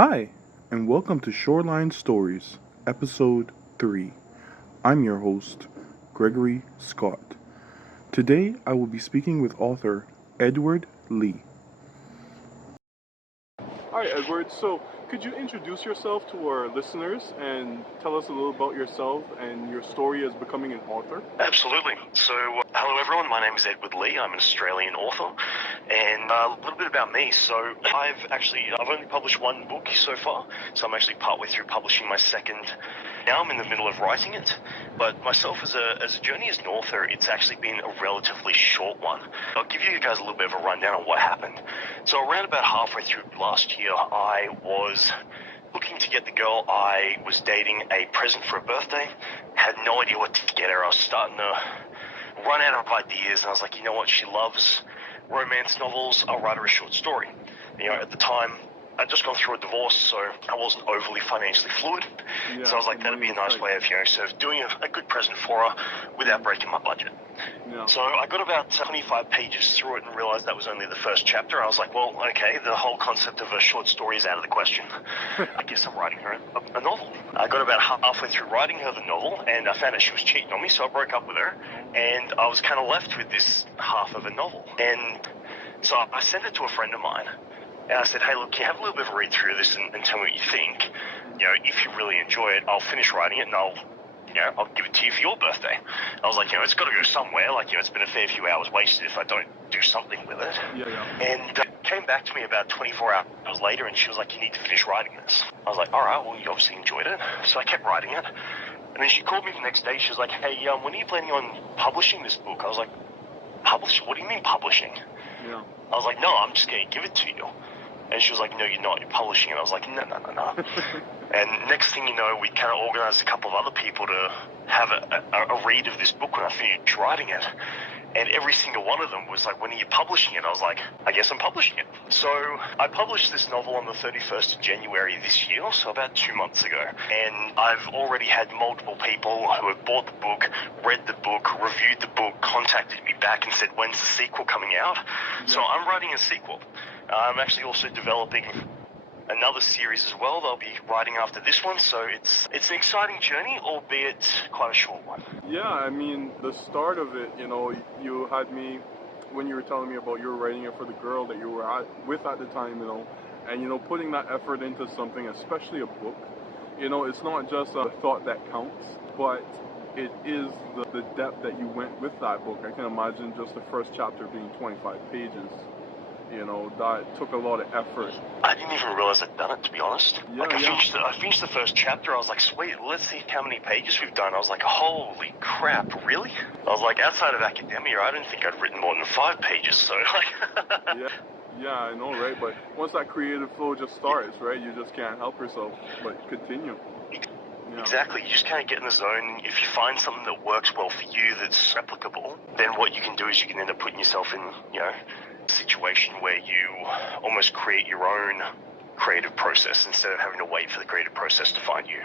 Hi, and welcome to Shoreline Stories, Episode 3. I'm your host, Gregory Scott. Today I will be speaking with author Edward Lee. Hi, Edward. So, could you introduce yourself to our listeners and tell us a little about yourself and your story as becoming an author? Absolutely. So, hello everyone, my name is Edward Lee. I'm an Australian author, and a little bit about me. So, I've only published one book so far, so I'm actually partway through publishing my second. Now I'm in the middle of writing it, but myself as a journey as an author, it's actually been a relatively short one. I'll give you guys a little bit of a rundown on what happened. So, around about halfway through last year, I was looking to get the girl I was dating a present for her birthday. Had no idea what to get her. I was starting to run out of ideas, and I was like, you know what, she loves romance novels, I'll write her a short story. At the time, I'd just gone through a divorce, so I wasn't overly financially fluid. So I was like, that'd be a nice way of, sort of doing a good present for her without breaking my budget. Yeah. So I got about 25 pages through it and realized that was only the first chapter. I was like, well, okay, the whole concept of a short story is out of the question. I guess I'm writing her a novel. I got about halfway through writing her the novel, and I found out she was cheating on me, so I broke up with her, and I was kind of left with this half of a novel. And so I sent it to a friend of mine, and I said, hey, look, you have a little bit of a read through this and tell me what you think. If you really enjoy it, I'll finish writing it and I'll give it to you for your birthday. I was like, it's got to go somewhere. It's been a fair few hours wasted if I don't do something with it. Yeah. And came back to me about 24 hours later, and she was like, you need to finish writing this. I was like, all right, well, you obviously enjoyed it. So I kept writing it. And then she called me the next day. She was like, hey, when are you planning on publishing this book? I was like, publish? What do you mean publishing? Yeah. I was like, no, I'm just going to give it to you. And she was like, no, you're not, you're publishing it. I was like, no. And next thing you know, we kind of organized a couple of other people to have a read of this book when I finished writing it. And every single one of them was like, when are you publishing it? I was like, I guess I'm publishing it. So I published this novel on the 31st of January this year, so about 2 months ago. And I've already had multiple people who have bought the book, read the book, reviewed the book, contacted me back and said, when's the sequel coming out? Yeah. So I'm writing a sequel. I'm actually also developing another series as well. They'll be writing after this one, so it's an exciting journey, albeit quite a short one. Yeah, I mean, the start of it, you had me, when you were telling me about you were writing it for the girl that you were with at the time, and, putting that effort into something, especially a book, it's not just a thought that counts, but it is the depth that you went with that book. I can imagine just the first chapter being 25 pages. That took a lot of effort. I didn't even realize I'd done it, to be honest. Yeah, I finished the first chapter. I was like, sweet, let's see how many pages we've done. I was like, holy crap, really? I was like, outside of academia, I didn't think I'd written more than 5 pages, so Yeah, I know, right? But once that creative flow just starts, right, you just can't help yourself but continue. Yeah. Exactly. You just kind of get in the zone. If you find something that works well for you that's replicable, then what you can do is you can end up putting yourself in, situation where you almost create your own creative process instead of having to wait for the creative process to find you.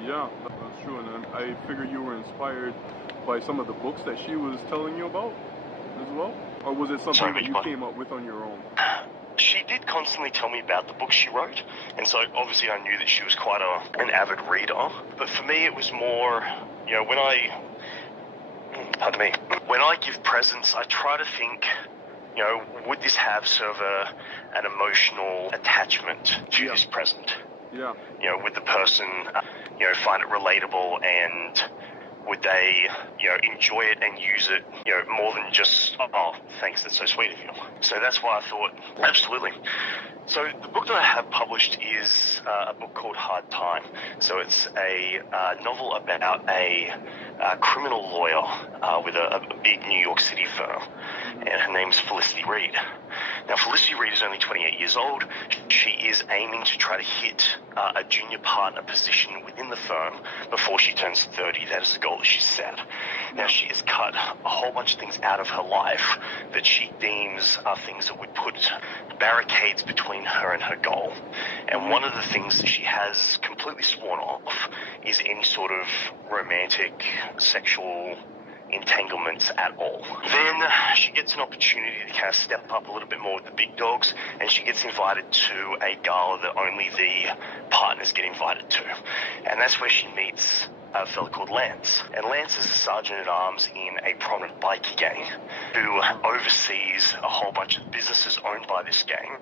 Yeah, that's true. And I figure you were inspired by some of the books that she was telling you about as well? Or was it something that you came up with on your own? She did constantly tell me about the books she wrote, and so obviously I knew that she was quite an avid reader. But for me, it was more, when I give presents, I try to think, would this have sort of an emotional attachment to this present? Yeah. Would the person, find it relatable, and would they, enjoy it and use it, more than just, oh, thanks, that's so sweet of you. So that's why I thought, absolutely. So the book that I have published is a book called Hard Time. So it's a novel about a criminal lawyer with a big New York City firm, and her name's Felicity Reed. Now, Felicity Reed is only 28 years old. She is aiming to try to hit a junior partner position within the firm before she turns 30. That is the goal that she's set. Now, she has cut a whole bunch of things out of her life that she deems are things that would put barricades between her and her goal. And one of the things that she has completely sworn off is any sort of romantic, sexual entanglements at all. Then she gets an opportunity to kind of step up a little bit more with the big dogs, and she gets invited to a gala that only the partners get invited to. And that's where she meets a fellow called Lance. And Lance is a sergeant-at-arms in a prominent bikie gang who oversees a whole bunch of businesses owned by this gang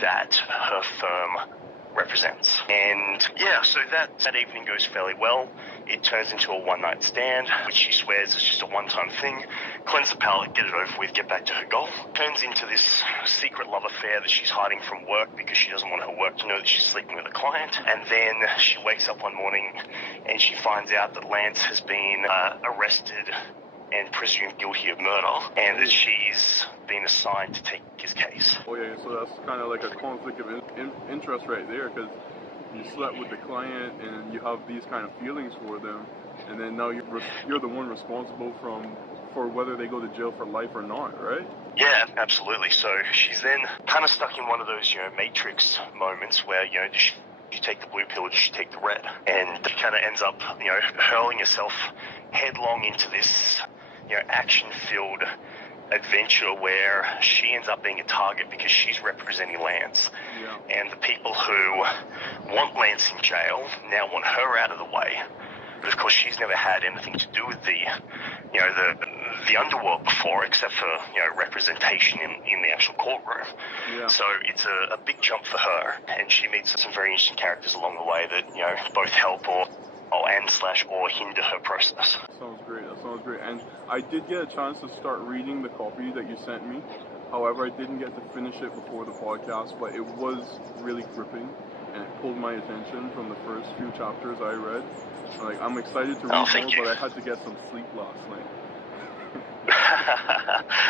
that her firm represents. And yeah, so that evening goes fairly well. It turns into a one-night stand, which she swears is just a one-time thing. Cleanse the palate, get it over with, get back to her goal. Turns into this secret love affair that she's hiding from work because she doesn't want her work to know that she's sleeping with a client. And then she wakes up one morning and she finds out that Lance has been arrested and presumed guilty of murder, and that she's been assigned to take his case. Oh yeah, so that's kind of like a conflict of interest right there, because you slept with the client and you have these kind of feelings for them, and then now you're the one responsible for whether they go to jail for life or not, right? Yeah, absolutely. So she's then kind of stuck in one of those, Matrix moments where, does she take the blue pill or does she take the red? And she kind of ends up, hurling herself headlong into this, action-filled adventure where she ends up being a target because she's representing Lance. Yeah. And the people who want Lance in jail now want her out of the way. But of course, she's never had anything to do with the underworld before, except for, representation in the actual courtroom. Yeah. So it's a big jump for her, and she meets some very interesting characters along the way that, both help or hinder her process. Sounds great. That sounds great. And I did get a chance to start reading the copy that you sent me. However, I didn't get to finish it before the podcast, but it was really gripping, and it pulled my attention from the first few chapters I read. Like, I'm excited to read more, but I had to get some sleep last night.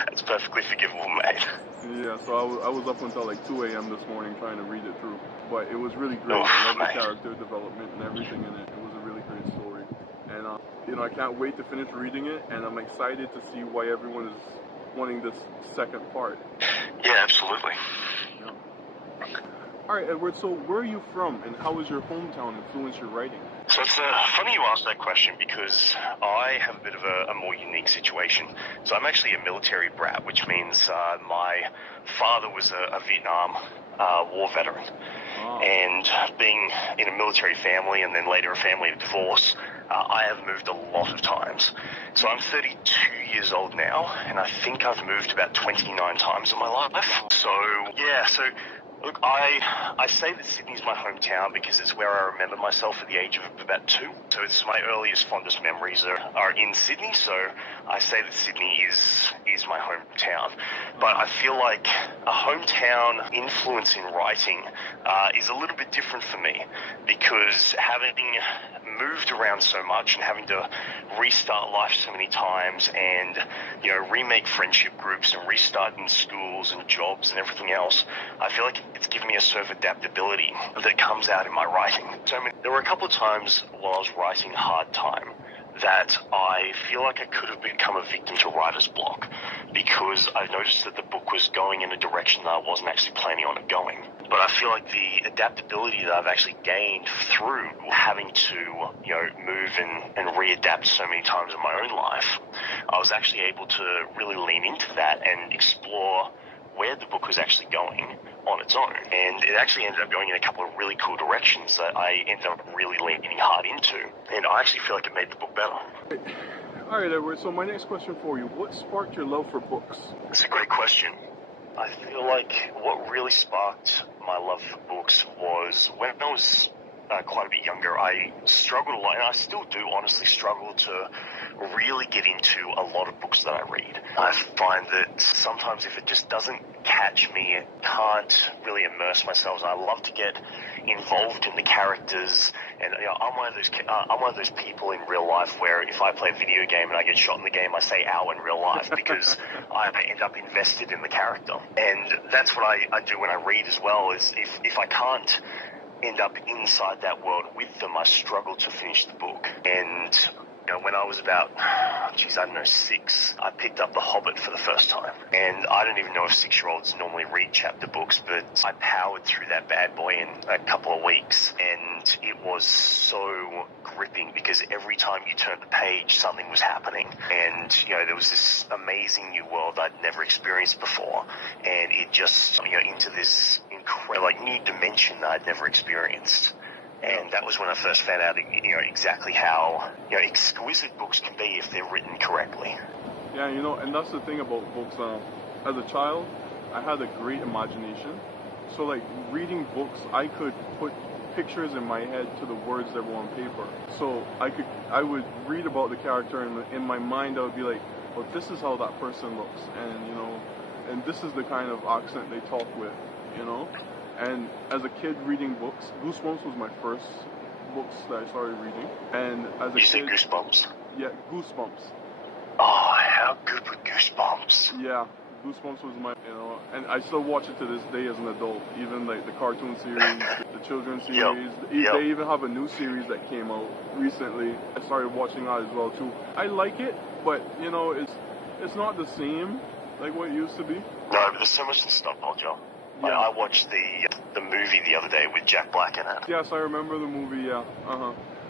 That's perfectly forgivable, mate. Yeah, so I was up until like 2 a.m. this morning trying to read it through. But it was really great. I love the character development and everything in it. It was a really great story. And, I can't wait to finish reading it, and I'm excited to see why everyone is wanting this second part. Yeah, absolutely. Yeah. All right, Edward, so where are you from, and how has your hometown influenced your writing? So it's funny you ask that question, because I have a bit of a more unique situation. So I'm actually a military brat, which means my father was a Vietnam war veteran. Oh. And being in a military family and then later a family of divorce, I have moved a lot of times. So I'm 32 years old now, and I think I've moved about 29 times in my life. So, yeah, look, I say that Sydney's my hometown because it's where I remember myself at the age of about 2. So it's my earliest, fondest memories are in Sydney. So I say that Sydney is my hometown. But I feel like a hometown influence in writing is a little bit different for me, because having moved around so much and having to restart life so many times and, remake friendship groups and restart in schools and jobs and everything else, I feel like it's given me a sort of adaptability that comes out in my writing. So there were a couple of times while I was writing Hard Time that I feel like I could have become a victim to writer's block, because I noticed that the book was going in a direction that I wasn't actually planning on it going. But I feel like the adaptability that I've actually gained through having to, move and readapt so many times in my own life, I was actually able to really lean into that and explore where the book was actually going on its own. And it actually ended up going in a couple of really cool directions that I ended up really leaning hard into. And I actually feel like it made the book better. All right, Edward, so my next question for you, what sparked your love for books? That's a great question. I feel like what really sparked my love for books was when I was quite a bit younger, I struggled a lot, and I still do honestly struggle to really get into a lot of books that I read. I find that sometimes if it just doesn't catch me, it can't really immerse myself. And I love to get involved in the characters, and I'm one of those people in real life where if I play a video game and I get shot in the game, I say ow in real life because I end up invested in the character. And that's what I do when I read as well, is if I can't end up inside that world with them, I struggle to finish the book. And when I was about, I don't know, 6, I picked up The Hobbit for the first time. And I don't even know if 6-year-olds normally read chapter books, but I powered through that bad boy in a couple of weeks. And it was so gripping because every time you turned the page, something was happening. And, there was this amazing new world I'd never experienced before. And it just, into this incredible, new dimension that I'd never experienced. And that was when I first found out, exactly how, exquisite books can be if they're written correctly. Yeah, and that's the thing about books. As a child, I had a great imagination. So, reading books, I could put pictures in my head to the words that were on paper. So I would read about the character, and in my mind, I would be like, well, this is how that person looks, and this is the kind of accent they talk with, And as a kid reading books, Goosebumps was my first books that I started reading. And as a kid... You say Goosebumps? Yeah, Goosebumps. Oh, how good were Goosebumps? Yeah, Goosebumps was my, and I still watch it to this day as an adult. Even the cartoon series, the children's series. Yep. They even have a new series that came out recently. I started watching that as well too. I like it, but it's not the same like what it used to be. No, but there's so much nostalgia. Yeah. I watched the movie the other day with Jack Black in it. Yes, I remember the movie, yeah.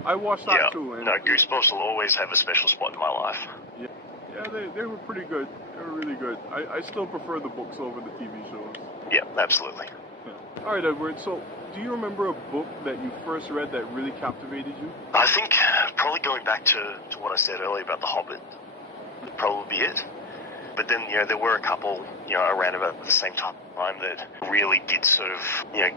I watched that too. And Goosebumps will always have a special spot in my life. Yeah, they were pretty good. They were really good. I still prefer the books over the TV shows. Yeah, absolutely. Yeah. All right, Edward, so do you remember a book that you first read that really captivated you? I think probably going back to what I said earlier about The Hobbit would probably be it. But then, there were a couple, around about the same time that really did sort of,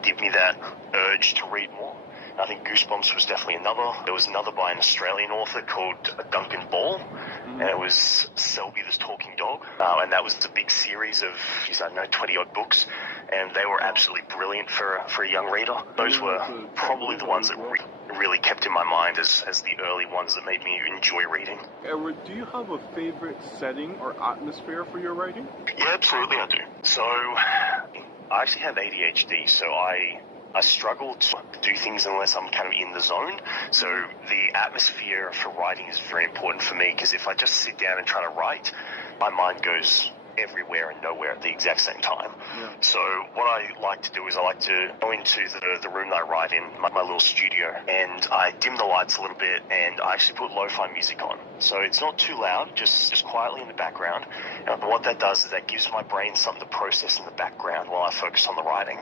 give me that urge to read more. I think Goosebumps was definitely another. There was another by an Australian author called Duncan Ball, and it was Selby the Talking Dog. And that was a big series of, 20-odd books, and they were absolutely brilliant for a young reader. Those were probably the ones that really kept in my mind as the early ones that made me enjoy reading. Edward, do you have a favorite setting or atmosphere for your writing? Yeah, absolutely I do. So, I actually have ADHD, so I struggle to do things unless I'm kind of in the zone. So the atmosphere for writing is very important for me, because if I just sit down and try to write, my mind goes everywhere and nowhere at the exact same time. Yeah. So what I like to do is I like to go into the room that I write in, my little studio, and I dim the lights a little bit, and I actually put lo-fi music on. So it's not too loud, just quietly in the background. And what that does is that gives my brain something to process in the background while I focus on the writing.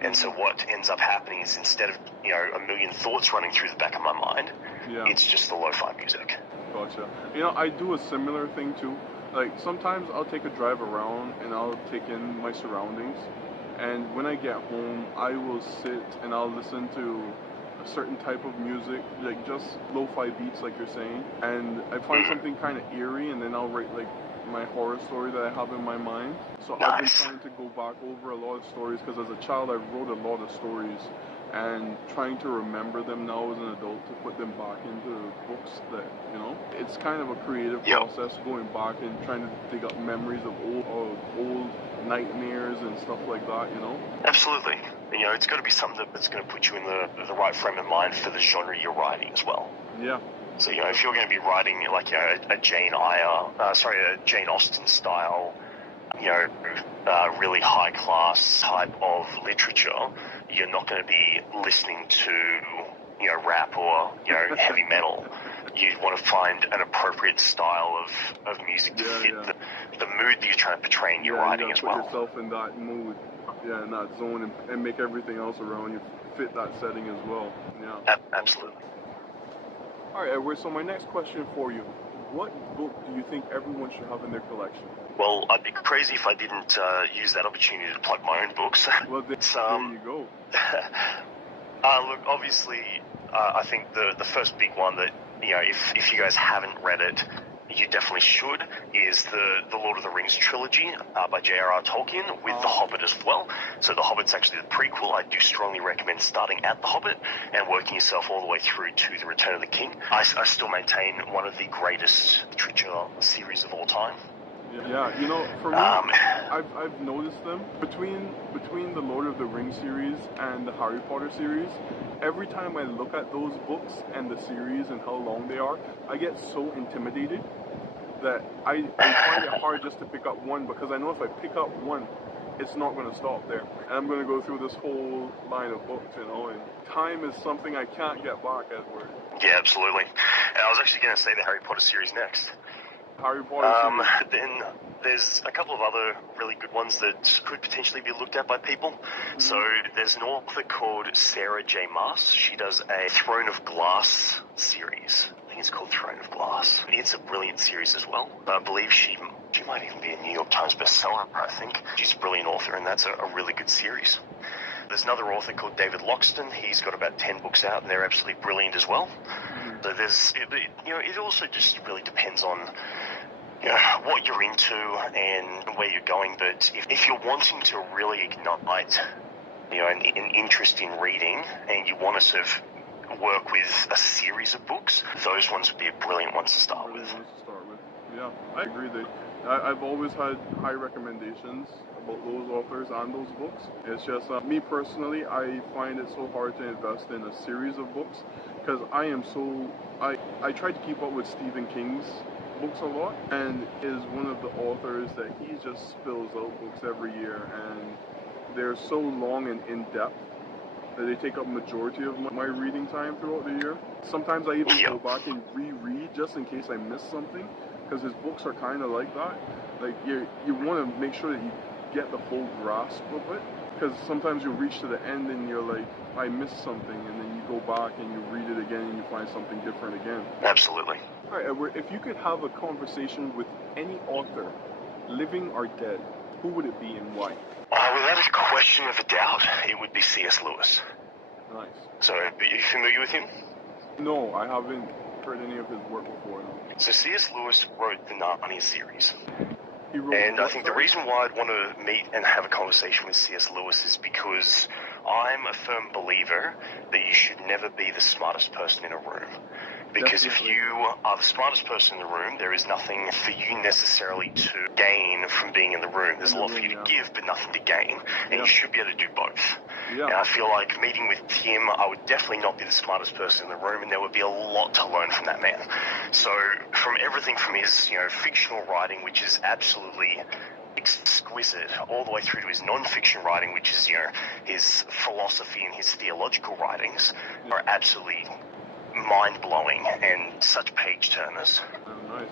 And so what ends up happening is, instead of, a million thoughts running through the back of my mind, it's just the lo-fi music. Gotcha. I do a similar thing too. Sometimes I'll take a drive around and I'll take in my surroundings. And when I get home, I will sit and I'll listen to a certain type of music, just lo-fi beats like you're saying. And I find something kind of eerie, and then I'll write my horror story that I have in my mind. So I've been trying to go back over a lot of stories, because as a child I wrote a lot of stories, and trying to remember them now as an adult to put them back into books that, it's kind of a creative process, going back and trying to dig up memories of old nightmares and stuff like that, Absolutely. It's got to be something that's going to put you in the right frame of mind for the genre you're writing as well. Yeah. So, if you're going to be writing a Jane Austen style, really high class type of literature, you're not going to be listening to, rap or, heavy metal. You want to find an appropriate style of music to fit the mood that you're trying to portray in your writing as well. Put yourself in that mood, in that zone, and make everything else around you fit that setting as well. Yeah. Absolutely. All right, Edward, so my next question for you. What book do you think everyone should have in their collection? Well, I'd be crazy if I didn't use that opportunity to plug my own books. Well, there you go. Look, obviously, I think the first big one that, if you guys haven't read it, you definitely should, is the Lord of the Rings trilogy by J.R.R. Tolkien, with The Hobbit as well. So The Hobbit's actually the prequel. I do strongly recommend starting at The Hobbit and working yourself all the way through to The Return of the King. I still maintain one of the greatest literature series of all time. Yeah, you know, for me, I've noticed them between the Lord of the Rings series and the Harry Potter series. Every time I look at those books and the series and how long they are, I get so intimidated that I find it hard just to pick up one, because I know if I pick up one, it's not going to stop there. And I'm going to go through this whole line of books, you know, and time is something I can't get back, Edward. Yeah, absolutely. And I was actually going to say the Harry Potter series next. Harry Potter series. Then there's a couple of other really good ones that could potentially be looked at by people. Mm-hmm. So there's an author called Sarah J. Maas. She does a Throne of Glass series. I think it's called Throne of Glass. It's a brilliant series as well. I believe she might even be a New York Times bestseller, I think. She's a brilliant author, and that's a really good series. There's another author called David Loxton. He's got about 10 books out, and they're absolutely brilliant as well. So it also just really depends on what you're into and where you're going. But if you're wanting to really ignite, an interest in reading, and you want to sort of work with a series of books, those ones would be a brilliant ones to start with. Yeah, I agree. I've always had high recommendations about those authors and those books. It's just me personally, I find it so hard to invest in a series of books, because I try to keep up with Stephen King's books a lot, and is one of the authors that he just spills out books every year, and they're so long and in-depth that they take up majority of my reading time throughout the year. Sometimes I even go back and reread just in case I miss something, because his books are kind of like that. Like, you want to make sure that you get the whole grasp of it, because sometimes you'll reach to the end and you're like, I missed something, and then you go back and you read it again and you find something different again. Absolutely. All right, Edward, if you could have a conversation with any author, living or dead, who would it be and why? Without a question of a doubt, it would be C.S. Lewis. Nice. So, are you familiar with him? No, I haven't heard any of his work before. No. So C.S. Lewis wrote the Narnia series. And I think the reason why I'd want to meet and have a conversation with C.S. Lewis is because I'm a firm believer that you should never be the smartest person in a room. Because if you are the smartest person in the room, there is nothing for you necessarily to gain from being in the room. There's a lot for you to give, but nothing to gain. And you should be able to do both. Yeah. And I feel like meeting with him, I would definitely not be the smartest person in the room, and there would be a lot to learn from that man. So from everything from his, fictional writing, which is absolutely exquisite, all the way through to his non-fiction writing, which is, his philosophy and his theological writings, are absolutely mind-blowing and such page-turners. Oh, nice.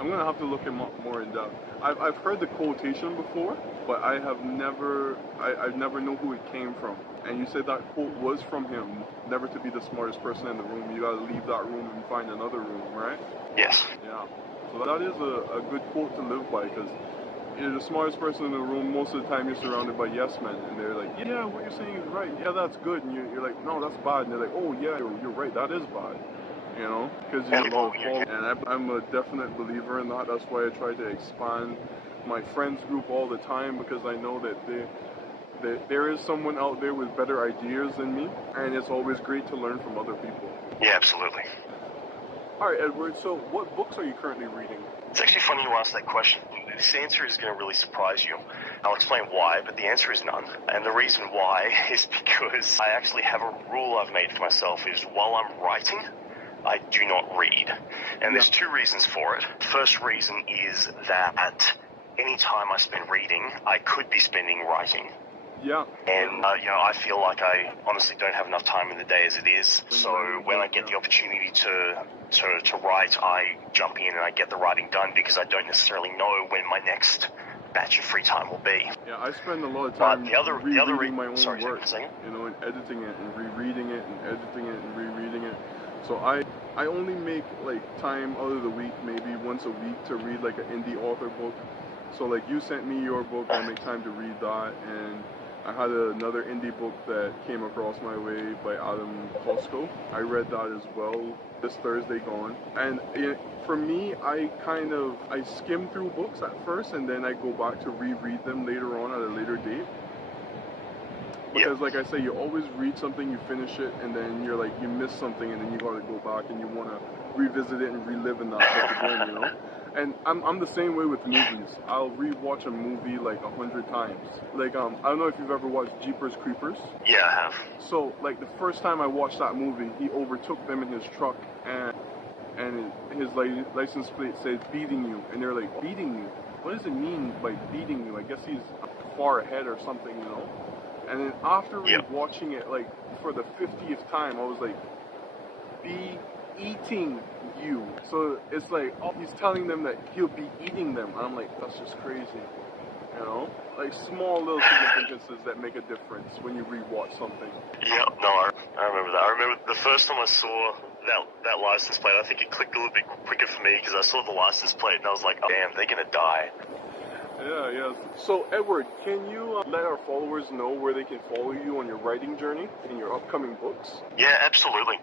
I'm going to have to look him up more in depth. I've heard the quotation before, but I never know who it came from. And you said that quote was from him, never to be the smartest person in the room. You got to leave that room and find another room, right? Yes. Yeah. So that is a good quote to live by, because you're the smartest person in the room. Most of the time you're surrounded by yes men, and they're like, yeah, what you're saying is right. Yeah, that's good. And you're like, no, that's bad. And they're like, oh, yeah, you're right. That is bad. Because and I'm a definite believer in that. That's why I try to expand my friends group all the time, because I know that there is someone out there with better ideas than me, and it's always great to learn from other people. Yeah, absolutely. All right, Edward, so what books are you currently reading? It's actually funny you ask that question. This answer is going to really surprise you. I'll explain why, but the answer is none. And the reason why is because I actually have a rule I've made for myself, is while I'm writing, I do not read. And there's two reasons for it. First reason is that any time I spend reading, I could be spending writing. Yeah. And, I feel like I honestly don't have enough time in the day as it is. So when I get the opportunity to write, I jump in and I get the writing done, because I don't necessarily know when my next batch of free time will be. Yeah, I spend a lot of time rereading my own work, and editing it and rereading it and editing it and rereading it. So I only make time out of the week, maybe once a week, to read an indie author book. So you sent me your book, I make time to read that, and I had another indie book that came across my way by Adam Costco. I read that as well this Thursday gone. And for me, I skim through books at first, and then I go back to reread them later on at a later date. Because like I say, you always read something, you finish it, and then you're you miss something, and then you gotta go back and you wanna revisit it and relive in that book again, And I'm the same way with movies. I'll rewatch a movie like 100 times. Like I don't know if you've ever watched Jeepers Creepers. Yeah, I have. So like the first time I watched that movie, he overtook them in his truck, and his license plate says beating you, and they're like, beating you? What does it mean by beating you? I guess he's far ahead or something, you know? And then after rewatching it like for the 50th time, I was like, be eating you. So it's like, oh, he's telling them that he'll be eating them. And I'm like, that's just crazy. You know? Like small little significances that make a difference when you rewatch something. Yeah, no, I remember that. I remember the first time I saw that license plate, I think it clicked a little bit quicker for me because I saw the license plate and I was like, oh, damn, they're gonna die. Yeah. So, Edward, can you let our followers know where they can follow you on your writing journey in your upcoming books? Yeah, absolutely.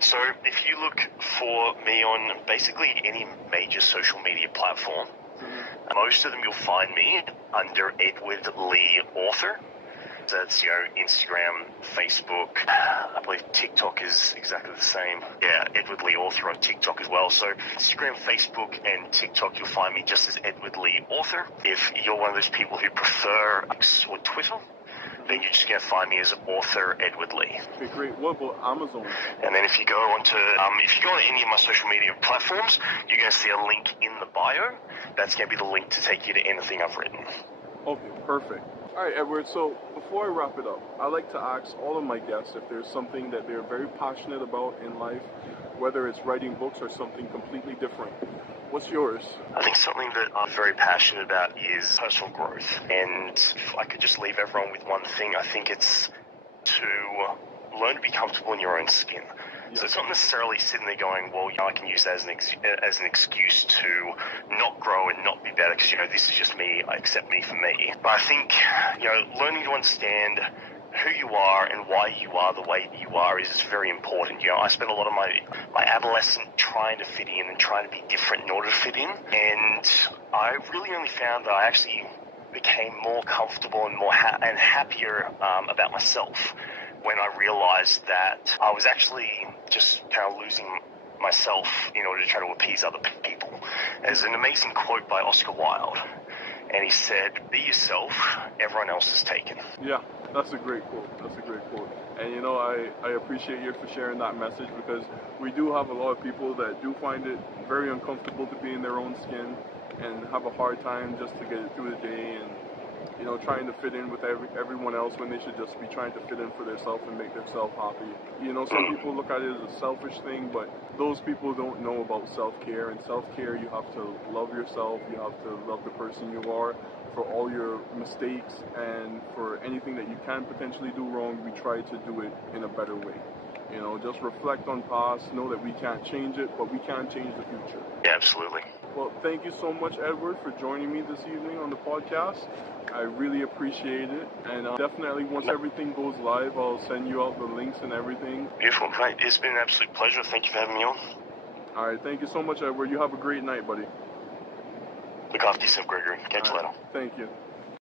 So, if you look for me on basically any major social media platform, most of them you'll find me under Edward Lee Author. That's, Instagram, Facebook, I believe TikTok is exactly the same. Yeah, Edward Lee Author on TikTok as well. So Instagram, Facebook, and TikTok, you'll find me just as Edward Lee Author. If you're one of those people who prefer X or Twitter, then you're just going to find me as Author Edward Lee. Okay, great. What about Amazon? And then if you go on any of my social media platforms, you're going to see a link in the bio. That's going to be the link to take you to anything I've written. Okay, perfect. All right, Edward, so before I wrap it up, I like to ask all of my guests if there's something that they're very passionate about in life, whether it's writing books or something completely different. What's yours? I think something that I'm very passionate about is personal growth. And if I could just leave everyone with one thing, I think it's to learn to be comfortable in your own skin. So it's not necessarily sitting there going, well, I can use that as an excuse to not grow and not be better because, this is just me, I accept me for me. But I think, learning to understand who you are and why you are the way you are is very important. I spent a lot of my adolescent trying to fit in and trying to be different in order to fit in. And I really only found that I actually became more comfortable and and happier about myself when I realized that I was actually just kind of losing myself in order to try to appease other people. There's an amazing quote by Oscar Wilde, and he said, be yourself, everyone else is taken. Yeah, that's a great quote. And I appreciate you for sharing that message because we do have a lot of people that do find it very uncomfortable to be in their own skin and have a hard time just to get it through the day and trying to fit in with everyone else when they should just be trying to fit in for themselves and make themselves happy. Some people look at it as a selfish thing, but those people don't know about self-care. And self-care, you have to love yourself, you have to love the person you are for all your mistakes, and for anything that you can potentially do wrong, we try to do it in a better way. Just reflect on past, know that we can't change it, but we can change the future. Yeah, absolutely. Well, thank you so much, Edward, for joining me this evening on the podcast. I really appreciate it. And definitely, once everything goes live, I'll send you out the links and everything. Beautiful, great. It's been an absolute pleasure. Thank you for having me on. All right, thank you so much, Edward. You have a great night, buddy. Look after yourself, Gregory. Catch you later. Thank you.